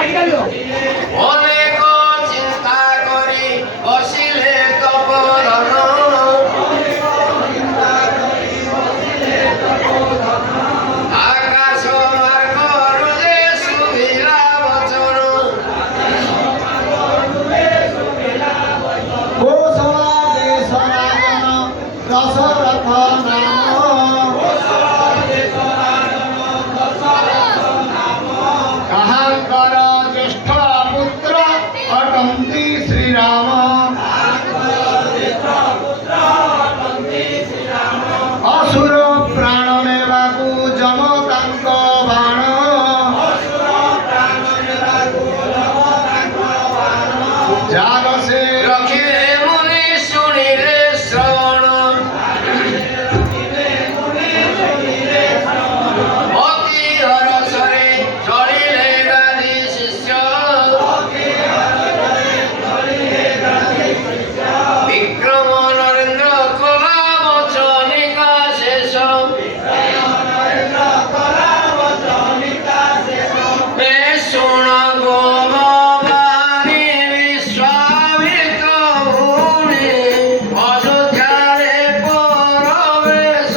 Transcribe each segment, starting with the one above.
অনেক চিন্তা করি বসিলে তপধন আকাশ মার্গ রুজে সুবিলা বচন কোশলা দেশরাজন দশরথ কাহাঙ্কর জ্যেষ্ঠ পুত্র অটন্তি শ্রীরাম অসুর প্রাণ নেବାକୁ যম ତାଙ୍କ ବାଣ ଯାଗ ସେ রখিলে মুনি শুনিলে শ্রবণ অতি হরসরে চলিলে গাধি শিষ্য বিক্রম নরেন্দ্র কলা বচনিকা শেষ শুণ গোবাণী বিশ্বামিত্র মুনি অযোধ্যারে পরবেশ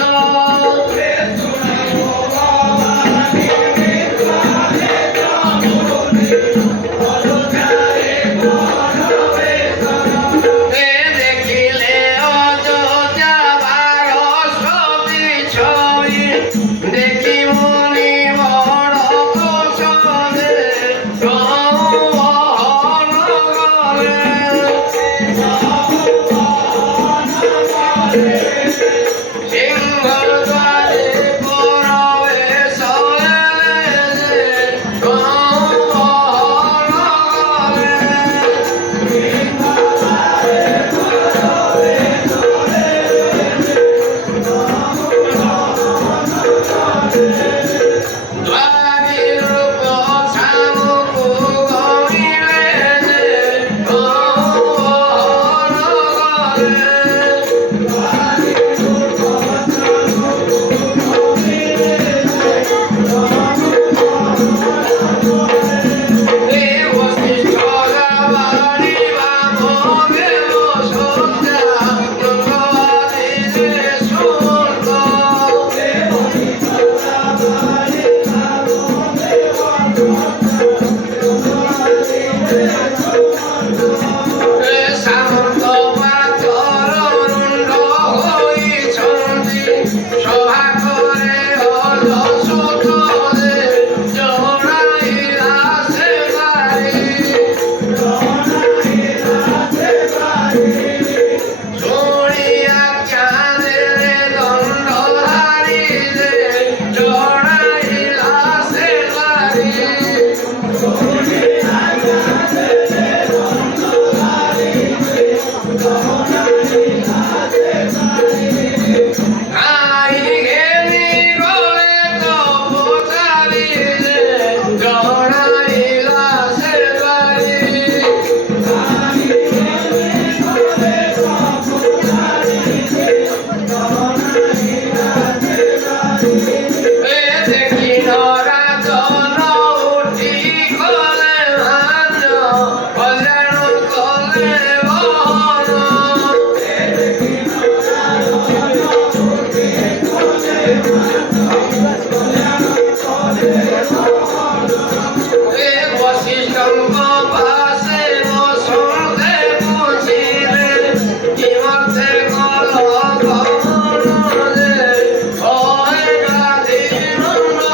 দেখিলে অযোধ্যা ভারতী ছবি দেখি মুনি বড় কৌশলে সংবহন করে সিংহদ্বারে পরবেশ এলে সংবহন করে দ্বারীর রূপ শামুকু গণিলে সংবহন করে দেবশিষ্ঠ গাবারি বামনে বসুন্ধরা দুর্গবাদিনে সুরত সামন্ত পাথর রুণ্ড হইছন্তি সভা করে হল সুতরে জড়াইলা সে বাড়ি শুনিয়া জ্ঞানেরে দণ্ড হারিলে জড়াইলা সে বাড়ি আই গেলি গলে তো পচারিলে জড়াইলা সে বাড়ি দেখি নরাজন উঠি কলে ভাজ কল্যাণ কলে বহন বশিষ্ঠଙ୍କ পাশে বসন্তে বুঝিলে কিমতে কল ভবনে হয় গাধি নন্দন